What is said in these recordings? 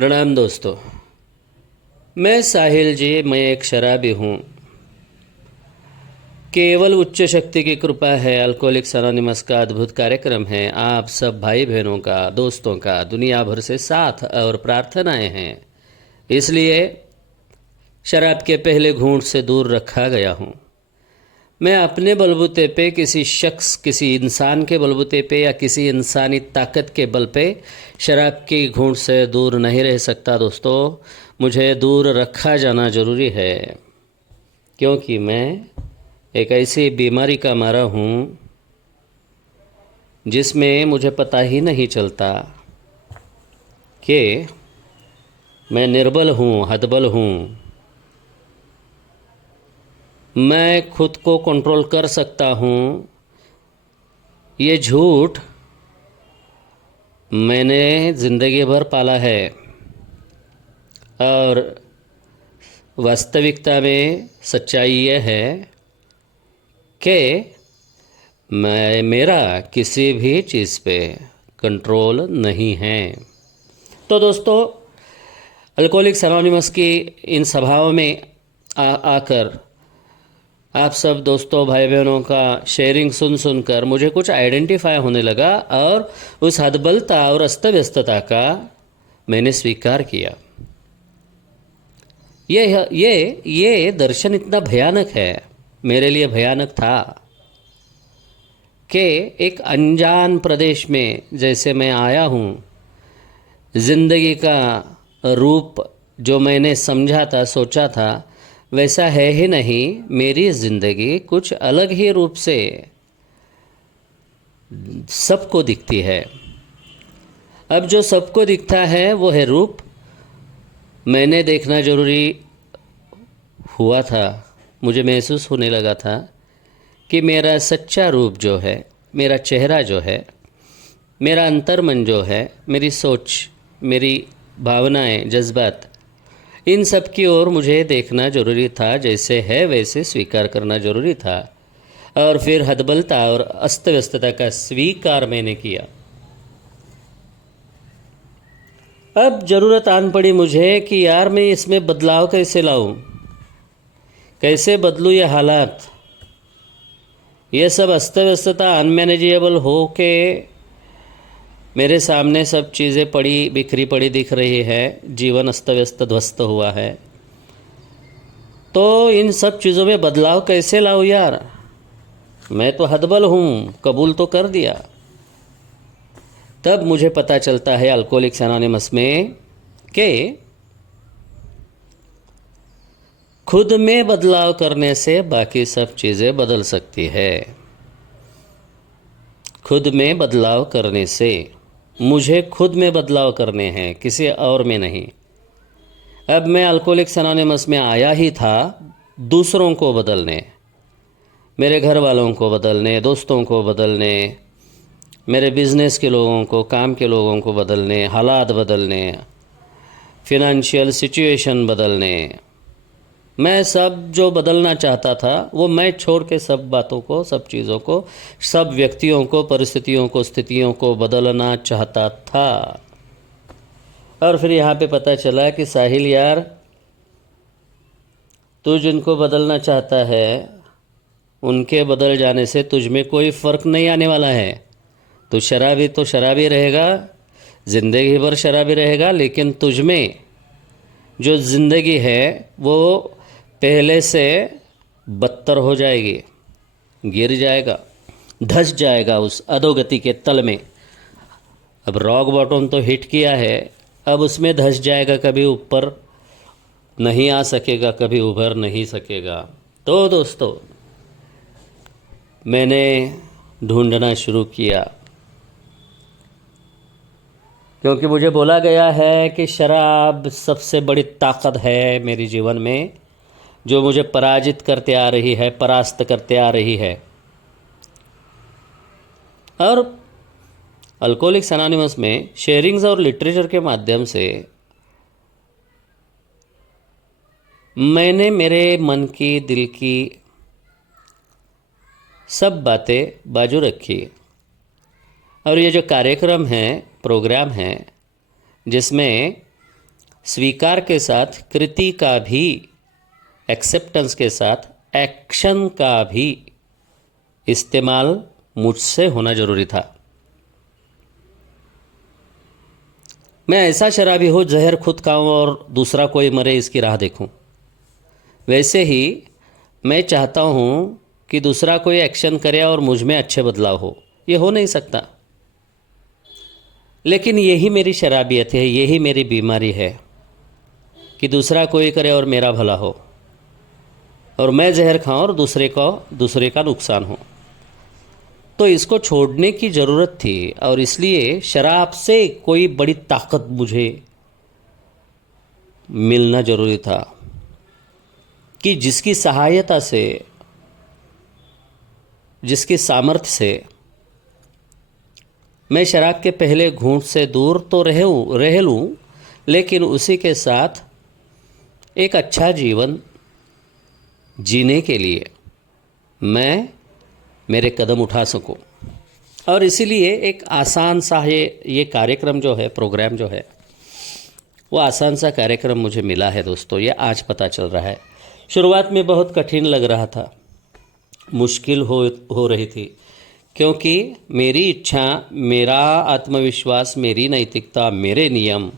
प्रणाम दोस्तों। मैं साहिल जी, मैं एक शराबी हूँ। केवल उच्च शक्ति की कृपा है, अल्कोहलिक्स अनोनिमस का अद्भुत कार्यक्रम है। आप सब भाई बहनों का, दोस्तों का दुनिया भर से साथ और प्रार्थनाएं हैं। इसलिए शराब के पहले घूंट से दूर रखा गया हूँ। मैं अपने बलबूते पे, किसी शख्स, किसी इंसान के बलबूते पे या किसी इंसानी ताकत के बल पे शराब की घूंट से दूर नहीं रह सकता दोस्तों। मुझे दूर रखा जाना ज़रूरी है, क्योंकि मैं एक ऐसी बीमारी का मारा हूँ जिसमें मुझे पता ही नहीं चलता कि मैं निर्बल हूँ, हतबल हूँ। मैं खुद को कंट्रोल कर सकता हूँ, ये झूठ मैंने ज़िंदगी भर पाला है। और वास्तविकता में सच्चाई ये है कि मेरा किसी भी चीज़ पे कंट्रोल नहीं है। तो दोस्तों, अल्कोहलिक्स अनोनिमस की इन सभाओं में आकर आप सब दोस्तों, भाई बहनों का शेयरिंग सुन सुनकर मुझे कुछ आइडेंटिफाई होने लगा और उस हतबलता और अस्त व्यस्तता का मैंने स्वीकार किया। ये दर्शन इतना भयानक है, मेरे लिए भयानक था कि एक अनजान प्रदेश में जैसे मैं आया हूँ, ज़िंदगी का रूप जो मैंने समझा था, सोचा था, वैसा है ही नहीं। मेरी ज़िंदगी कुछ अलग ही रूप से सबको दिखती है। अब जो सबको दिखता है वो है रूप। मैंने देखना ज़रूरी हुआ था। मुझे महसूस होने लगा था कि मेरा सच्चा रूप जो है, मेरा चेहरा जो है, मेरा अंतर्मन जो है, मेरी सोच, मेरी भावनाएं, जज्बात, इन सब की ओर मुझे देखना ज़रूरी था। जैसे है वैसे स्वीकार करना ज़रूरी था। और फिर हतबलता और अस्त व्यस्तता का स्वीकार मैंने किया। अब ज़रूरत आन पड़ी मुझे कि यार मैं इसमें बदलाव कैसे लाऊं, कैसे बदलूं ये हालात। ये सब अस्त व्यस्तता अनमैनेजेबल हो के मेरे सामने सब चीज़ें पड़ी बिखरी पड़ी दिख रही है। जीवन अस्त व्यस्त ध्वस्त हुआ है। तो इन सब चीज़ों में बदलाव कैसे लाऊं यार। मैं तो हतबल हूँ, कबूल तो कर दिया। तब मुझे पता चलता है अल्कोहलिक्स एनोनिमस में कि खुद में बदलाव करने से बाकी सब चीज़ें बदल सकती है। खुद में बदलाव करने से, मुझे खुद में बदलाव करने हैं, किसी और में नहीं। अब मैं अल्कोहलिक्स एनोनिमस में आया ही था दूसरों को बदलने, मेरे घर वालों को बदलने, दोस्तों को बदलने, मेरे बिजनेस के लोगों को, काम के लोगों को बदलने, हालात बदलने, फिनंशियल सिचुएशन बदलने। मैं सब जो बदलना चाहता था वो मैं छोड़ के सब बातों को, सब चीज़ों को, सब व्यक्तियों को, परिस्थितियों को, स्थितियों को बदलना चाहता था। और फिर यहाँ पे पता चला कि साहिल यार, तू जिनको बदलना चाहता है उनके बदल जाने से तुझ में कोई फ़र्क नहीं आने वाला है। तू शराबी तो शराबी रहेगा, ज़िंदगी भर शराबी रहेगा, लेकिन तुझ में जो ज़िंदगी है वो पहले से बदतर हो जाएगी, गिर जाएगा, धंस जाएगा उस अधोगति के तल में। अब रॉक बॉटम तो हिट किया है, अब उसमें धंस जाएगा, कभी ऊपर नहीं आ सकेगा, कभी उभर नहीं सकेगा। तो दोस्तों, मैंने ढूंढना शुरू किया, क्योंकि मुझे बोला गया है कि शराब सबसे बड़ी ताकत है मेरे जीवन में, जो मुझे पराजित करते आ रही है, परास्त करते आ रही है। और अल्कोहलिक्स एनोनिमस में शेयरिंग्स और लिटरेचर के माध्यम से मैंने मेरे मन की, दिल की सब बातें बाजू रखी। और ये जो कार्यक्रम है, प्रोग्राम है, जिसमें स्वीकार के साथ कृति का भी, एक्सेप्टेंस के साथ एक्शन का भी इस्तेमाल मुझसे होना जरूरी था। मैं ऐसा शराबी हूँ, जहर खुद खाऊं और दूसरा कोई मरे इसकी राह देखूं। वैसे ही मैं चाहता हूँ कि दूसरा कोई एक्शन करे और मुझ में अच्छे बदलाव हो। ये हो नहीं सकता, लेकिन यही मेरी शराबियत है, यही मेरी बीमारी है कि दूसरा कोई करे और मेरा भला हो, और मैं जहर खाऊं और दूसरे का नुकसान हो। तो इसको छोड़ने की ज़रूरत थी, और इसलिए शराब से कोई बड़ी ताकत मुझे मिलना ज़रूरी था कि जिसकी सहायता से, जिसकी सामर्थ्य से मैं शराब के पहले घूंट से दूर तो रह लूँ, लेकिन उसी के साथ एक अच्छा जीवन जीने के लिए मैं मेरे कदम उठा सकूं। और इसीलिए एक आसान सा ये कार्यक्रम जो है, प्रोग्राम जो है, वो आसान सा कार्यक्रम मुझे मिला है दोस्तों। ये आज पता चल रहा है। शुरुआत में बहुत कठिन लग रहा था, मुश्किल हो रही थी, क्योंकि मेरी इच्छा, मेरा आत्मविश्वास, मेरी नैतिकता, मेरे नियम,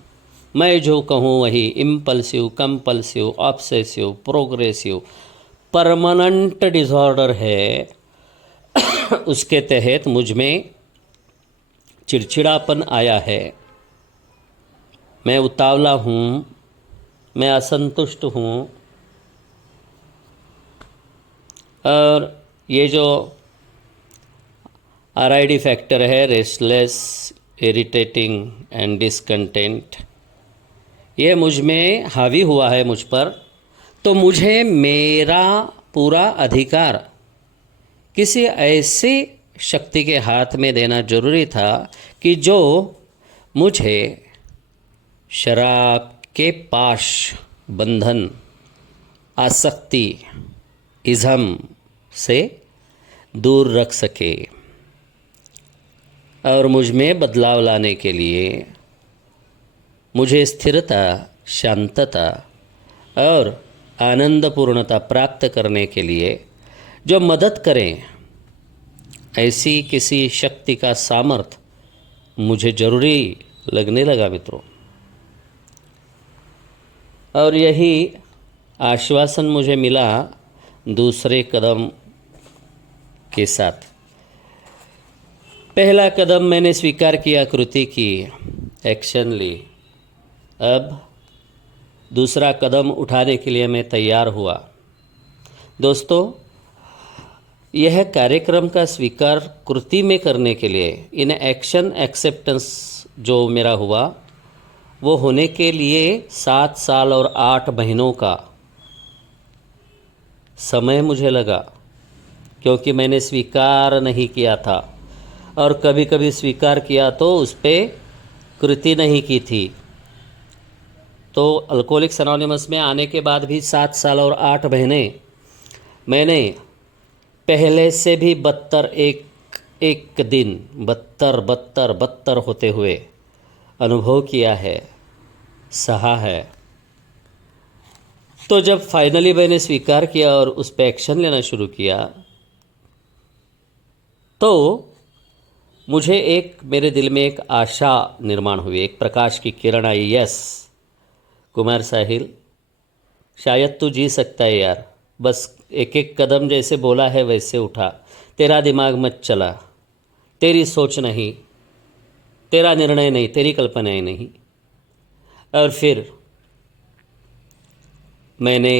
मैं जो कहूँ वही, impulsive, compulsive, obsessive, progressive, permanent disorder है। उसके तहत मुझ में चिड़चिड़ापन आया है, मैं उतावला हूँ, मैं असंतुष्ट हूँ, और ये जो RID फैक्टर है, रेस्टलेस, इरिटेटिंग एंड डिसकंटेंट, ये मुझ में हावी हुआ है, मुझ पर। तो मुझे मेरा पूरा अधिकार किसी ऐसी शक्ति के हाथ में देना जरूरी था कि जो मुझे शराब के पाश, बंधन, आसक्ति, इज़म से दूर रख सके, और मुझ में बदलाव लाने के लिए मुझे स्थिरता, शांतता और आनंदपूर्णता प्राप्त करने के लिए जो मदद करें, ऐसी किसी शक्ति का सामर्थ्य मुझे जरूरी लगने लगा मित्रों। और यही आश्वासन मुझे मिला दूसरे कदम के साथ। पहला कदम मैंने स्वीकार किया, कृति की, एक्शन ली। अब दूसरा कदम उठाने के लिए मैं तैयार हुआ। दोस्तों, यह कार्यक्रम का स्वीकार कृति में करने के लिए, इन एक्शन एक्सेप्टेंस जो मेरा हुआ, वो होने के लिए 7 साल और 8 महीनों का समय मुझे लगा, क्योंकि मैंने स्वीकार नहीं किया था, और कभी कभी स्वीकार किया तो उस पर कृति नहीं की थी। तो अल्कोहलिक्स एनोनिमस में आने के बाद भी 7 साल और 8 महीने मैंने पहले से भी बदतर, एक दिन बदतर होते हुए अनुभव किया है, सहा है। तो जब फाइनली मैंने स्वीकार किया और उस पर एक्शन लेना शुरू किया, तो मुझे मेरे दिल में एक आशा निर्माण हुई, एक प्रकाश की किरण आई। यस कुमार साहिल, शायद तू जी सकता है यार, बस एक एक कदम जैसे बोला है वैसे उठा। तेरा दिमाग मत चला, तेरी सोच नहीं, तेरा निर्णय नहीं, तेरी कल्पनाएं नहीं। और फिर मैंने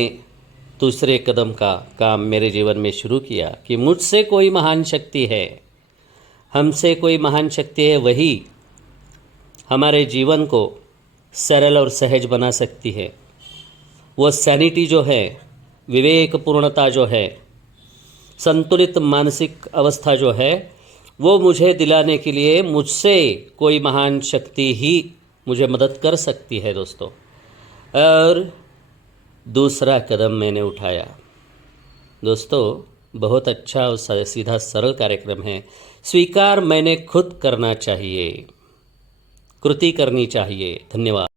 दूसरे कदम का काम मेरे जीवन में शुरू किया कि मुझसे कोई महान शक्ति है, हमसे कोई महान शक्ति है, वही हमारे जीवन को सरल और सहज बना सकती है। वो सैनिटी जो है, विवेक पूर्णता जो है, संतुलित मानसिक अवस्था जो है, वो मुझे दिलाने के लिए मुझसे कोई महान शक्ति ही मुझे मदद कर सकती है दोस्तों। और दूसरा कदम मैंने उठाया। दोस्तों, बहुत अच्छा और सीधा सरल कार्यक्रम है। स्वीकार मैंने खुद करना चाहिए, कृति करनी चाहिए। धन्यवाद।